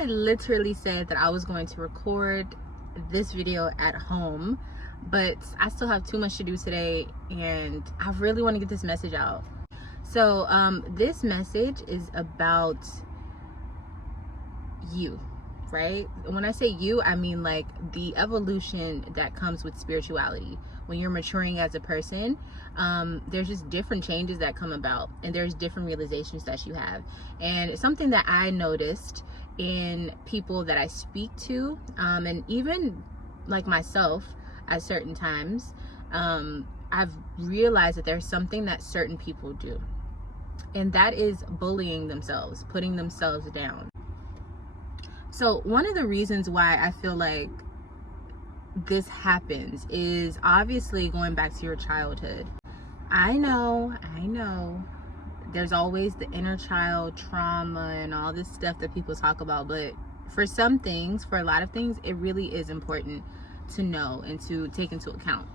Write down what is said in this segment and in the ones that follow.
I literally said that I was going to record this video at home, but I still have too much to do today and I really want to get this message out. So this message is about you, right? When I say you, I mean like the evolution that comes with spirituality. When you're maturing as a person, there's just different changes that come about, and there's different realizations that you have. And it's something that I noticed in people that I speak to, and even like myself at certain times, I've realized that there's something that certain people do, and that is bullying themselves, putting themselves down. So one of the reasons why I feel like this happens is obviously going back to your childhood. I know there's always the inner child trauma and all this stuff that people talk about, but for some things, for a lot of things, it really is important to know and to take into account.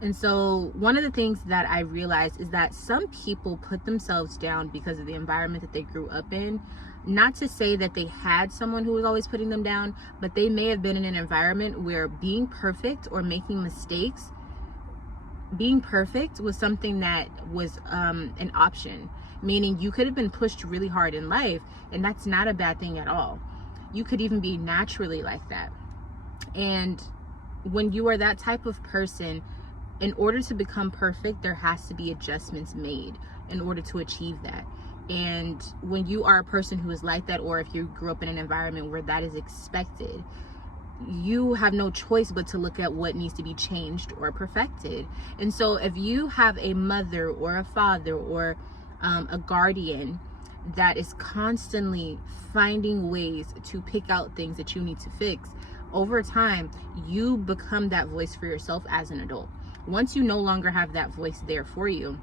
And so one of the things that I realized is that some people put themselves down because of the environment that they grew up in. Not to say that they had someone who was always putting them down, but they may have been in an environment where being perfect or making mistakes, being perfect was something that was an option. Meaning you could have been pushed really hard in life, and that's not a bad thing at all. You could even be naturally like that. And when you are that type of person, in order to become perfect, there has to be adjustments made in order to achieve that. And when you are a person who is like that, or if you grew up in an environment where that is expected, you have no choice but to look at what needs to be changed or perfected. And so if you have a mother or a father or a guardian that is constantly finding ways to pick out things that you need to fix, over time, you become that voice for yourself as an adult. Once you no longer have that voice there for you,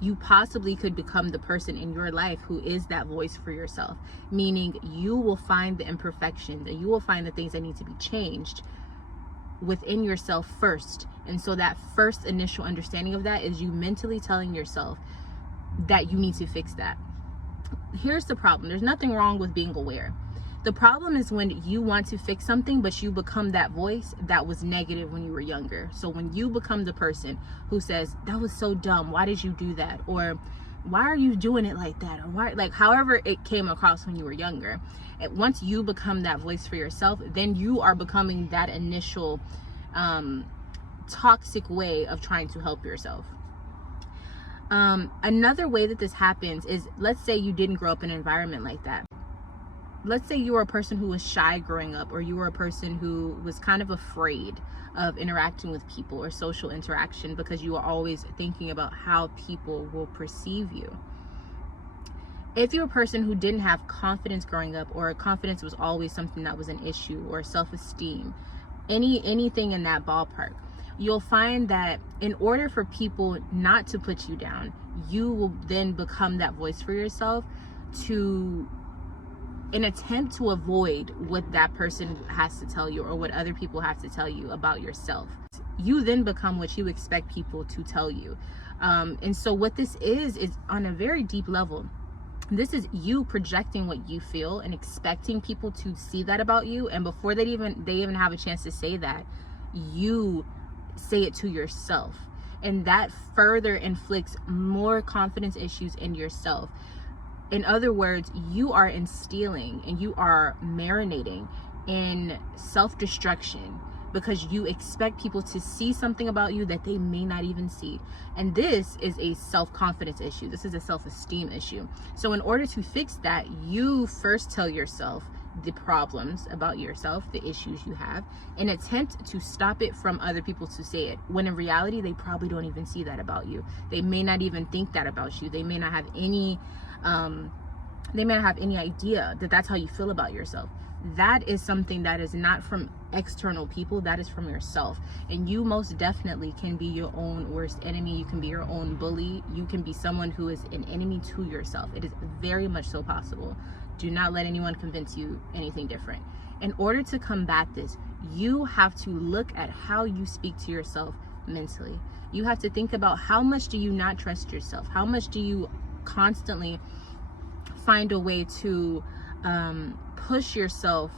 you possibly could become the person in your life who is that voice for yourself. Meaning you will find the imperfections, and you will find the things that need to be changed within yourself first. And so that first initial understanding of that is you mentally telling yourself that you need to fix that. Here's the problem. There's nothing wrong with being aware. The problem is when you want to fix something, but you become that voice that was negative when you were younger. So when you become the person who says, that was so dumb, why did you do that? Or why are you doing it like that? Or why, like however it came across when you were younger. Once you become that voice for yourself, then you are becoming that initial toxic way of trying to help yourself. Another way that this happens is, let's say you didn't grow up in an environment like that. Let's say you were a person who was shy growing up, or you were a person who was kind of afraid of interacting with people or social interaction because you were always thinking about how people will perceive you. If you're a person who didn't have confidence growing up, or confidence was always something that was an issue, or self-esteem, anything in that ballpark, you'll find that in order for people not to put you down, you will then become that voice for yourself to an attempt to avoid what that person has to tell you or what other people have to tell you about yourself. You then become what you expect people to tell you. And so what this is on a very deep level, this is you projecting what you feel and expecting people to see that about you. And before they even have a chance to say that, you say it to yourself. And that further inflicts more confidence issues in yourself. In other words, you are instilling and you are marinating in self-destruction because you expect people to see something about you that they may not even see. And this is a self-confidence issue. This is a self-esteem issue. So in order to fix that, you first tell yourself the problems about yourself, the issues you have, and attempt to stop it from other people to say it, when in reality they probably don't even see that about you. They may not even think that about you. They may not have any idea that that's how you feel about yourself. That is something that is not from external people, that is from yourself. And you most definitely can be your own worst enemy. You can be your own bully. You can be someone who is an enemy to yourself. It is very much so possible. Do not let anyone convince you anything different. In order to combat this, you have to look at how you speak to yourself mentally. You have to think about how much do you not trust yourself? How much do you constantly find a way to put yourself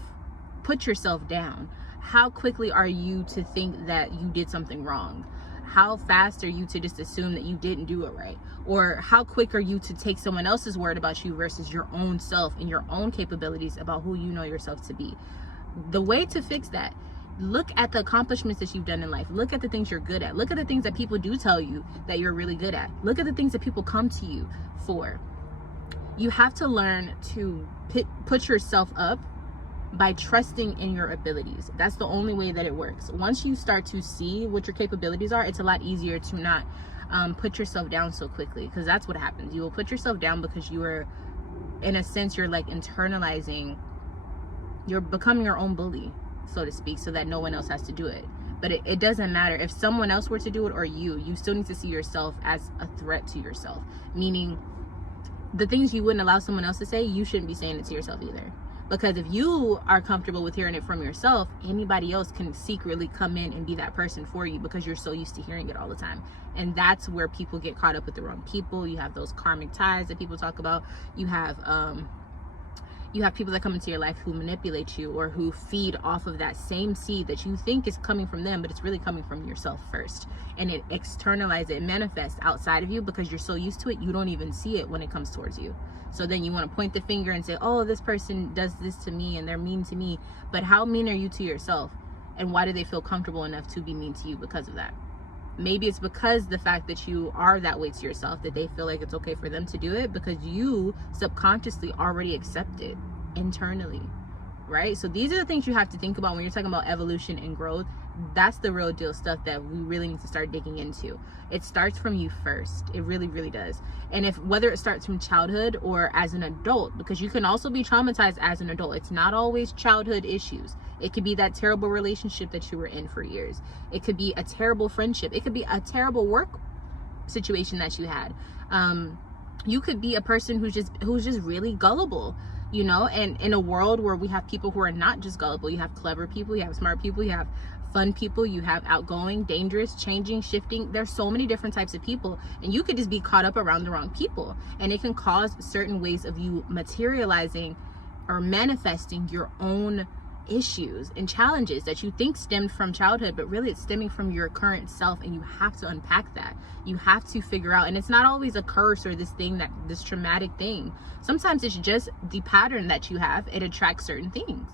down? How quickly are you to think that you did something wrong? How fast are you to just assume that you didn't do it right? Or how quick are you to take someone else's word about you versus your own self and your own capabilities about who you know yourself to be? The way to fix that, look at the accomplishments that you've done in life. Look at the things you're good at. Look at the things that people do tell you that you're really good at. Look at the things that people come to you for. You have to learn to put yourself up by trusting in your abilities. That's the only way that it works. Once you start to see what your capabilities are, it's a lot easier to not put yourself down so quickly, because that's what happens. You will put yourself down because you are, in a sense, you're like internalizing, you're becoming your own bully, so to speak, so that no one else has to do it. But it doesn't matter if someone else were to do it or you still need to see yourself as a threat to yourself. Meaning, the things you wouldn't allow someone else to say, you shouldn't be saying it to yourself either. Because if you are comfortable with hearing it from yourself, anybody else can secretly come in and be that person for you because you're so used to hearing it all the time. And that's where people get caught up with the wrong people. You have those karmic ties that people talk about. You have people that come into your life who manipulate you or who feed off of that same seed that you think is coming from them, but it's really coming from yourself first. And it externalizes, it manifests outside of you because you're so used to it, you don't even see it when it comes towards you. So then you want to point the finger and say, oh, this person does this to me and they're mean to me. But how mean are you to yourself? And why do they feel comfortable enough to be mean to you because of that? Maybe it's because the fact that you are that way to yourself that they feel like it's okay for them to do it because you subconsciously already accept it internally, right? So these are the things you have to think about when you're talking about evolution and growth. That's the real deal stuff that we really need to start digging into. It starts from you first. It really, really does. And whether it starts from childhood or as an adult, because you can also be traumatized as an adult. It's not always childhood issues. It could be that terrible relationship that you were in for years. It could be a terrible friendship. It could be a terrible work situation that you had. You could be a person who's just really gullible. You know, and in a world where we have people who are not just gullible, you have clever people, you have smart people, you have fun people, you have outgoing, dangerous, changing, shifting. There's so many different types of people, and you could just be caught up around the wrong people, and it can cause certain ways of you materializing or manifesting your own issues and challenges that you think stemmed from childhood, but really it's stemming from your current self, and you have to unpack that. You have to figure out, and it's not always a curse or this traumatic thing. Sometimes it's just the pattern that you have. It attracts certain things,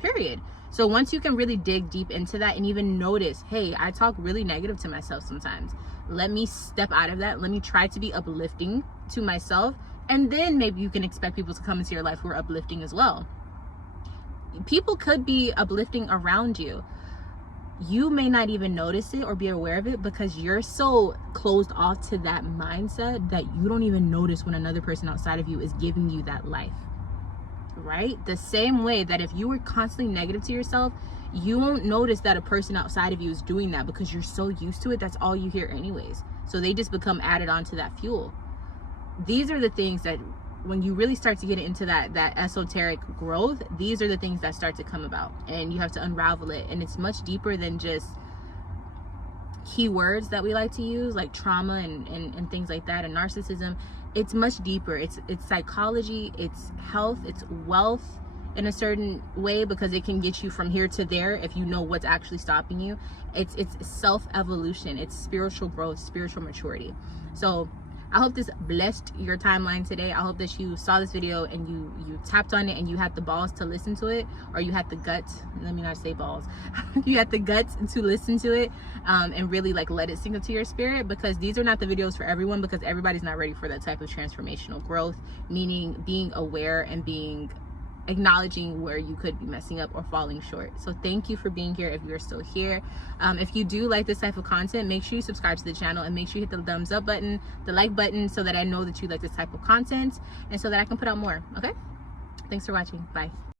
period. So once you can really dig deep into that and even notice, hey, I talk really negative to myself sometimes. Let me step out of that. Let me try to be uplifting to myself, and then maybe you can expect people to come into your life who are uplifting as well. People could be uplifting around you. You may not even notice it or be aware of it because you're so closed off to that mindset that you don't even notice when another person outside of you is giving you that life, right? The same way that if you were constantly negative to yourself, you won't notice that a person outside of you is doing that because you're so used to it. That's all you hear anyways. So they just become added onto that fuel. These are the things that when you really start to get into that esoteric growth, these are the things that start to come about, and you have to unravel it. And it's much deeper than just keywords that we like to use, like trauma and things like that, and narcissism. It's much deeper. It's psychology, it's health, it's wealth in a certain way, because it can get you from here to there if you know what's actually stopping you. It's self-evolution, it's spiritual growth, spiritual maturity. So I hope this blessed your timeline today. I hope that you saw this video and you tapped on it and you had the balls to listen to it, or you had the guts, let me not say balls, you had the guts to listen to it and really like let it sink into your spirit, because these are not the videos for everyone, because everybody's not ready for that type of transformational growth, meaning being aware and acknowledging where you could be messing up or falling short. So thank you for being here if you're still here. If you do like this type of content, make sure you subscribe to the channel and make sure you hit the thumbs up button, the like button, so that I know that you like this type of content and so that I can put out more. Okay, thanks for watching. Bye.